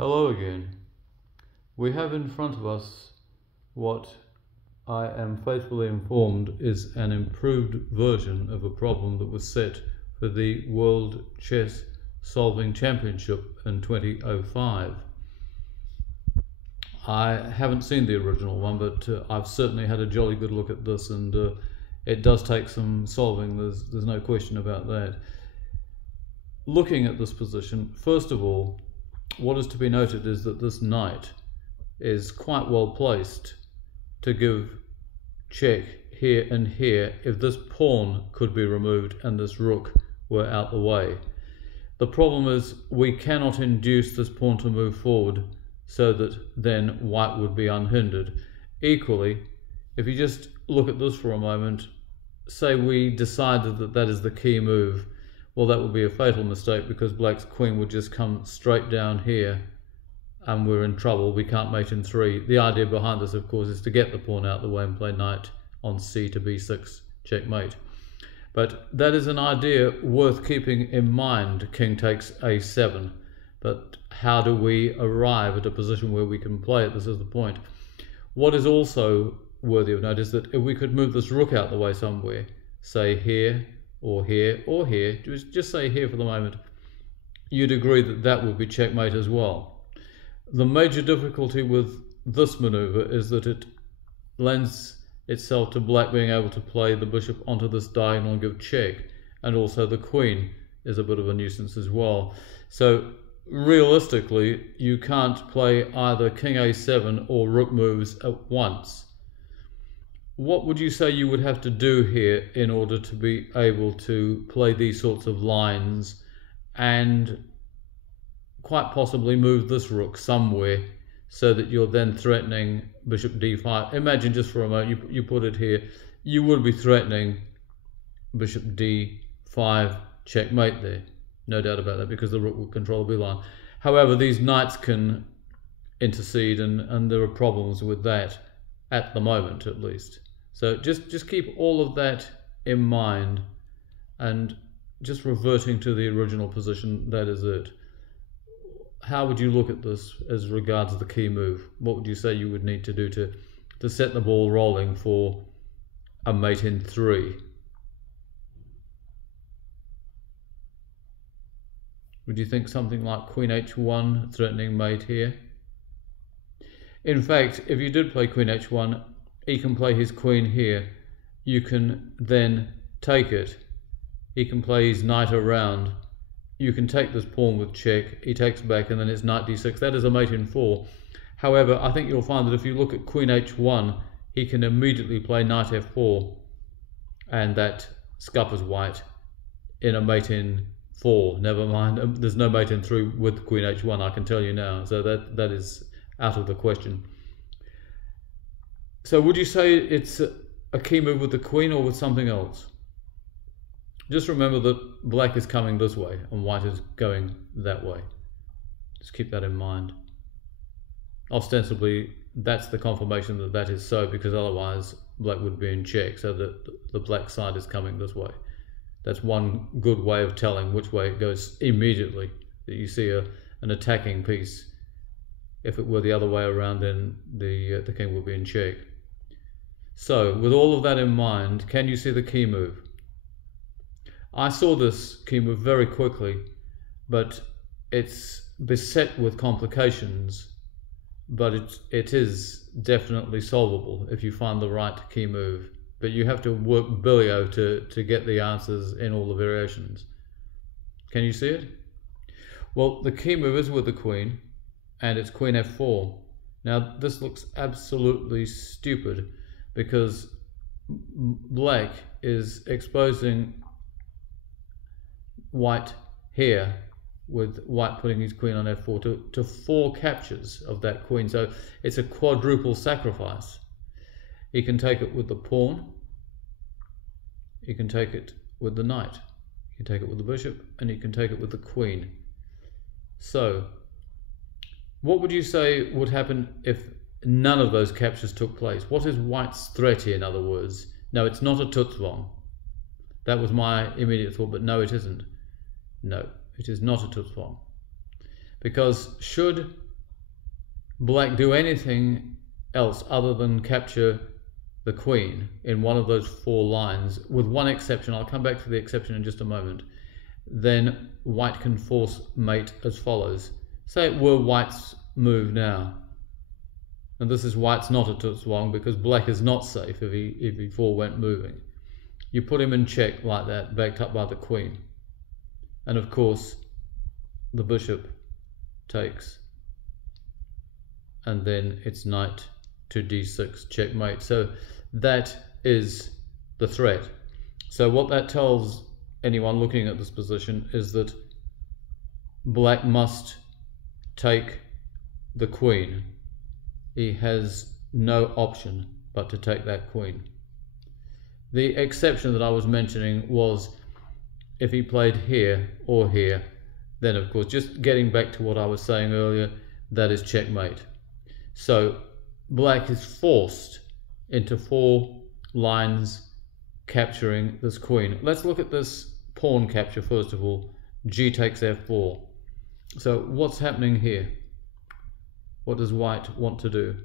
Hello again. We have in front of us what I am faithfully informed is an improved version of a problem that was set for the World Chess Solving Championship in 2005. I haven't seen the original one, but I've certainly had a jolly good look at this, and it does take some solving, there's no question about that. Looking at this position, first of all, what is to be noted is that this knight is quite well placed to give check here and here if this pawn could be removed and this rook were out the way. The problem is we cannot induce this pawn to move forward so that then white would be unhindered. Equally, if you just look at this for a moment, say we decided that that is the key move, well, that would be a fatal mistake because black's queen would just come straight down here and we're in trouble. We can't mate in 3. The idea behind this, of course, is to get the pawn out of the way and play knight on c to b6, checkmate. But that is an idea worth keeping in mind. King takes a7. But how do we arrive at a position where we can play it? This is the point. What is also worthy of note is that if we could move this rook out the way somewhere, say here, or here, or here, just say here for the moment, you'd agree that that would be checkmate as well. The major difficulty with this maneuver is that it lends itself to black being able to play the bishop onto this diagonal and give check, and also the queen is a bit of a nuisance as well. So realistically, you can't play either king a7 or rook moves at once. What would you say you would have to do here in order to be able to play these sorts of lines and quite possibly move this rook somewhere so that you're then threatening bishop d5? Imagine just for a moment, you put it here, you would be threatening bishop d5 checkmate there. No doubt about that, because the rook will control the b-line. However, these knights can intercede, and there are problems with that at the moment, at least. So just keep all of that in mind, and just reverting to the original position, that is it. How would you look at this as regards the key move? What would you say you would need to do to set the ball rolling for a mate in 3? Would you think something like queen h1 threatening mate here? In fact, if you did play queen h1, he can play his queen here. You can then take it. He can play his knight around. You can take this pawn with check. He takes back, and then it's knight d6. That is a mate in 4. However, I think you'll find that if you look at queen h1, he can immediately play knight f4, and that scuppers white in a mate in 4. Never mind, there's no mate in 3 with queen h1, I can tell you now. So that is out of the question. So would you say it's a key move with the queen or with something else? Just remember that black is coming this way and white is going that way. Just keep that in mind. Ostensibly, that's the confirmation that that is so, because otherwise black would be in check, so that the black side is coming this way. That's one good way of telling which way it goes immediately, that you see an attacking piece. If it were the other way around, then the king would be in check. So, with all of that in mind, can you see the key move? I saw this key move very quickly, but it's beset with complications, but it is definitely solvable if you find the right key move. But you have to work bilio to get the answers in all the variations. Can you see it? Well, the key move is with the queen, and it's queen f4. Now, this looks absolutely stupid, because black is exposing white here, with white putting his queen on f4 to 4 captures of that queen. So it's a quadruple sacrifice. He can take it with the pawn, he can take it with the knight, he can take it with the bishop, and he can take it with the queen. So what would you say would happen if none of those captures took place? What is white's threat here, in other words? No, it's not a Tutzwang. That was my immediate thought, but no, it isn't. No, it is not a Tutzwang. Because should black do anything else other than capture the queen in one of those 4 lines, with one exception, I'll come back to the exception in just a moment, then white can force mate as follows. Say it were white's move now, and this is white's not at its wrong because black is not safe if he forewent moving. You put him in check like that, backed up by the queen, and of course the bishop takes, and then it's knight to d6, checkmate. So that is the threat. So what that tells anyone looking at this position is that black must take the queen. He has no option but to take that queen. The exception that I was mentioning was if he played here or here, then of course, just getting back to what I was saying earlier, that is checkmate. So black is forced into 4 lines capturing this queen. Let's look at this pawn capture first of all. G takes f4. So what's happening here? What does white want to do?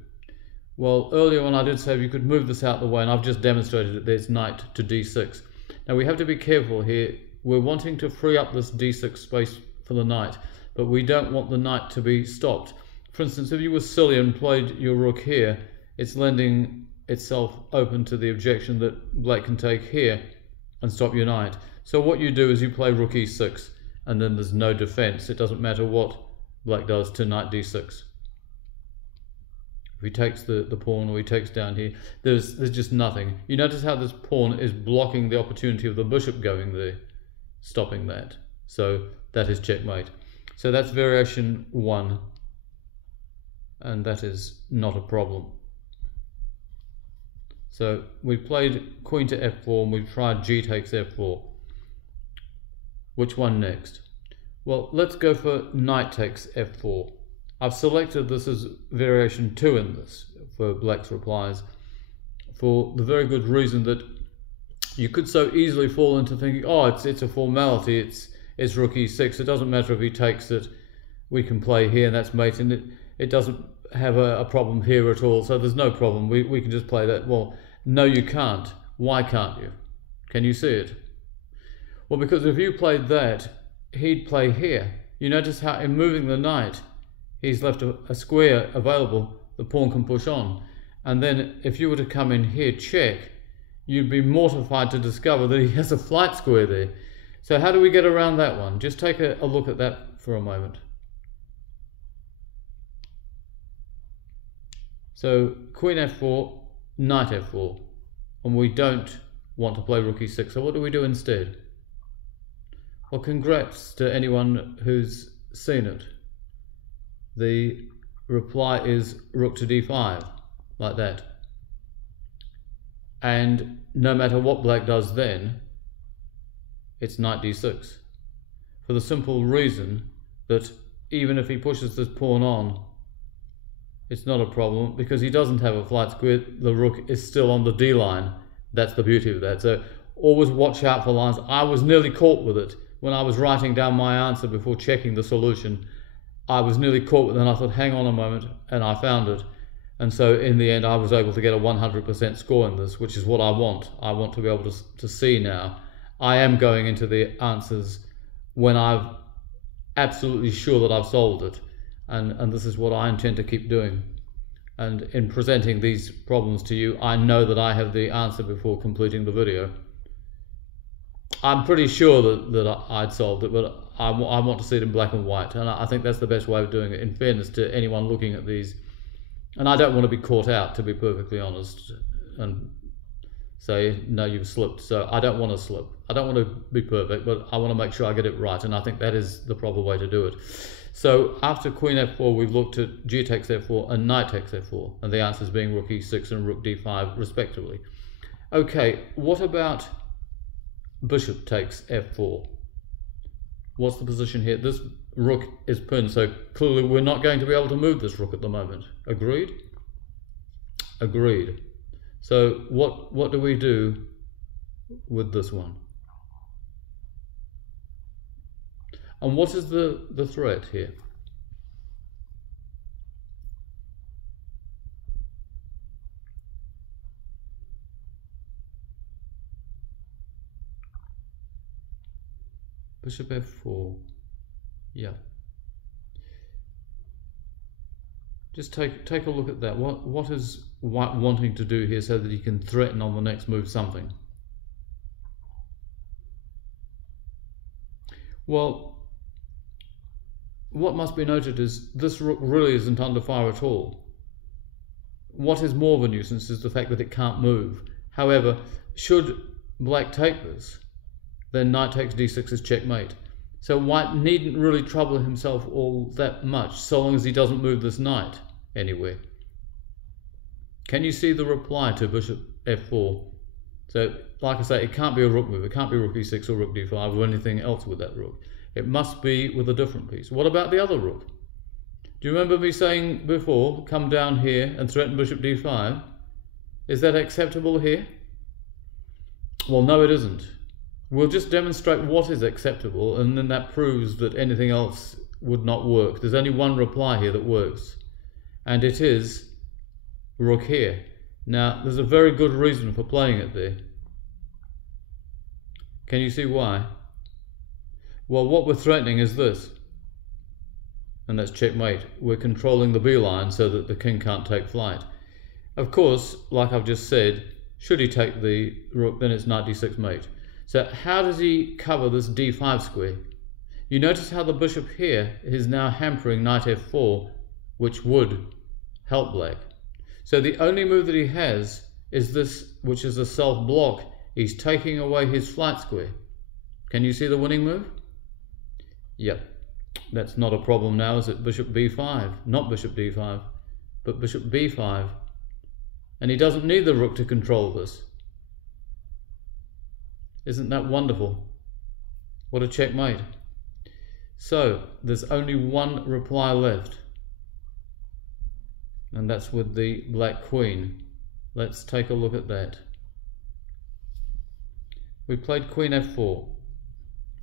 Well, earlier on I did say you could move this out of the way, and I've just demonstrated it. There's knight to d6. Now we have to be careful here. We're wanting to free up this d6 space for the knight, but we don't want the knight to be stopped. For instance, if you were silly and played your rook here, it's lending itself open to the objection that black can take here and stop your knight. So what you do is you play rook e6, and then there's no defense. It doesn't matter what black does to knight d6. If he takes the pawn, or he takes down here, there's just nothing. You notice how this pawn is blocking the opportunity of the bishop going there, stopping that. So that is checkmate. So that's variation 1, and that is not a problem. So we played queen to f4, and we've tried g takes f4. Which one next? Well, let's go for knight takes f4. I've selected this as variation 2 in this for black's replies for the very good reason that you could so easily fall into thinking, oh, it's a formality, it's rook e6, it doesn't matter if he takes it, we can play here and that's mate, and it doesn't have a problem here at all, so there's no problem, we can just play that. Well, no, you can't. Why can't you? Can you see it? Well, because if you played that, he'd play here. You notice how in moving the knight, he's left a square available, the pawn can push on. And then if you were to come in here, check, you'd be mortified to discover that he has a flight square there. So how do we get around that one? Just take a look at that for a moment. So queen f4, knight f4, and we don't want to play rook e6, so what do we do instead? Well, congrats to anyone who's seen it. The reply is rook to d5, like that. And no matter what black does then, it's knight d6. For the simple reason that even if he pushes this pawn on, it's not a problem because he doesn't have a flight square. The rook is still on the d line. That's the beauty of that. So always watch out for lines. I was nearly caught with it when I was writing down my answer before checking the solution. I was nearly caught with it, and I thought, hang on a moment, and I found it. And so in the end I was able to get a 100% score in this, which is what I want. I want to be able to see now. I am going into the answers when I'm absolutely sure that I've solved it. And this is what I intend to keep doing. And in presenting these problems to you, I know that I have the answer before completing the video. I'm pretty sure that I'd solved it, but I want to see it in black and white, and I think that's the best way of doing it, in fairness to anyone looking at these. And I don't want to be caught out, to be perfectly honest, and say, no, you've slipped. So I don't want to slip. I don't want to be perfect, but I want to make sure I get it right, and I think that is the proper way to do it. So after queen f4, we've looked at g takes f4 and knight takes f4, and the answers being rook e6 and rook d5 respectively. Okay, what about bishop takes f4? What's the position here? This rook is pinned, so clearly we're not going to be able to move this rook at the moment. Agreed? Agreed. So what do we do with this one? And what is the threat here? Bishop f4. Yeah. Just take a look at that. What is White wanting to do here so that he can threaten on the next move something? Well, what must be noted is this rook really isn't under fire at all. What is more of a nuisance is the fact that it can't move. However, should black take this, then knight takes d6 is checkmate. So white needn't really trouble himself all that much, so long as he doesn't move this knight anywhere. Can you see the reply to bishop f4? So, like I say, it can't be a rook move. It can't be rook e6 or rook d5 or anything else with that rook. It must be with a different piece. What about the other rook? Do you remember me saying before, come down here and threaten bishop d5? Is that acceptable here? Well, no, it isn't. We'll just demonstrate what is acceptable, and then that proves that anything else would not work. There's only one reply here that works, and it is rook here. Now, there's a very good reason for playing it there. Can you see why? Well, what we're threatening is this, and that's checkmate. We're controlling the B line so that the king can't take flight. Of course, like I've just said, should he take the rook, then it's knight d6 mate. So how does he cover this d5 square? You notice how the bishop here is now hampering knight f4, which would help black. So the only move that he has is this, which is a self-block. He's taking away his flight square. Can you see the winning move? Yep. That's not a problem now, is it? Bishop b5, not bishop d5, but bishop b5. And he doesn't need the rook to control this. Isn't that wonderful? What a checkmate. So, there's only one reply left, and that's with the black queen. Let's take a look at that. We played queen f4.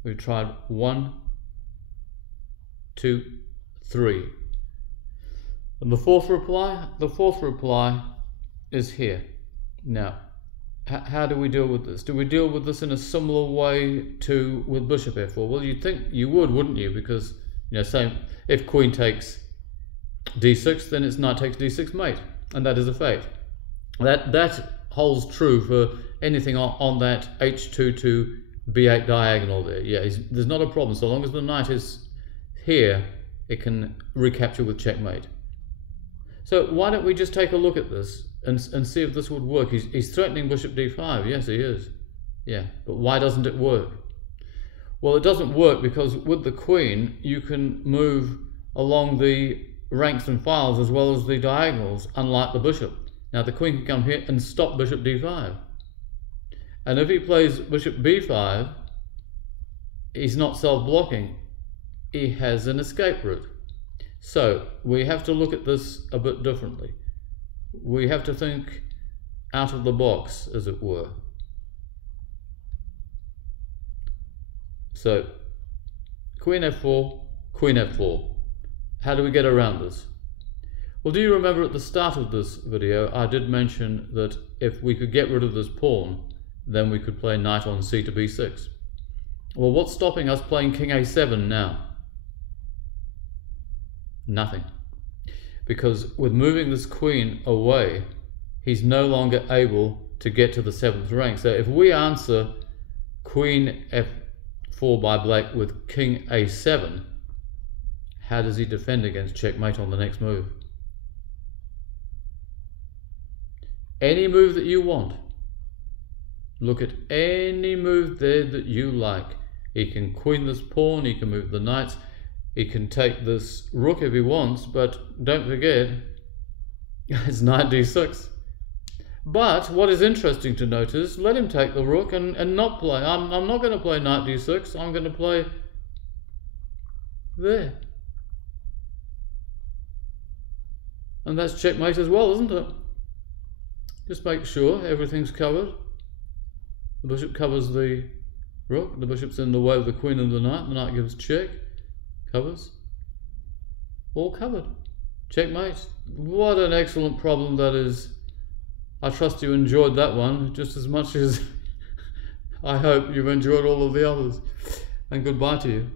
We tried 1, 2, 3. And the fourth reply is here. Now, how do we deal with this? Do we deal with this in a similar way to with bishop f4? Well, you'd think you would, wouldn't you? Because, you know, same, if queen takes d6, then it's knight takes d6 mate, and that is a fact. That holds true for anything on that h2 to b8 diagonal there. Yeah, there's not a problem. So long as the knight is here, it can recapture with checkmate. So why don't we just take a look at this and see if this would work? He's threatening bishop d5. Yes, he is. Yeah, but why doesn't it work? Well, it doesn't work because with the queen, you can move along the ranks and files as well as the diagonals, unlike the bishop. Now, the queen can come here and stop bishop d5. And if he plays bishop b5, he's not self-blocking. He has an escape route. So we have to look at this a bit differently. We have to think out of the box, as it were. So queen f4, queen f4. How do we get around this? Well, do you remember at the start of this video I did mention that if we could get rid of this pawn, then we could play knight on c to b6. Well, what's stopping us playing king a7 now? Nothing. Because with moving this queen away, he's no longer able to get to the 7th rank. So if we answer queen f4 by black with king a7, how does he defend against checkmate on the next move? Any move that you want. Look at any move there that you like. He can queen this pawn, he can move the knights, he can take this rook if he wants, but don't forget, it's knight d6. But what is interesting to notice, let him take the rook and not play. I'm not going to play knight d6, I'm going to play there. And that's checkmate as well, isn't it? Just make sure everything's covered. The bishop covers the rook, the bishop's in the way of the queen and the knight gives check, covers, all covered. Checkmate. What an excellent problem that is. I trust you enjoyed that one just as much as I hope you've enjoyed all of the others. and goodbye to you.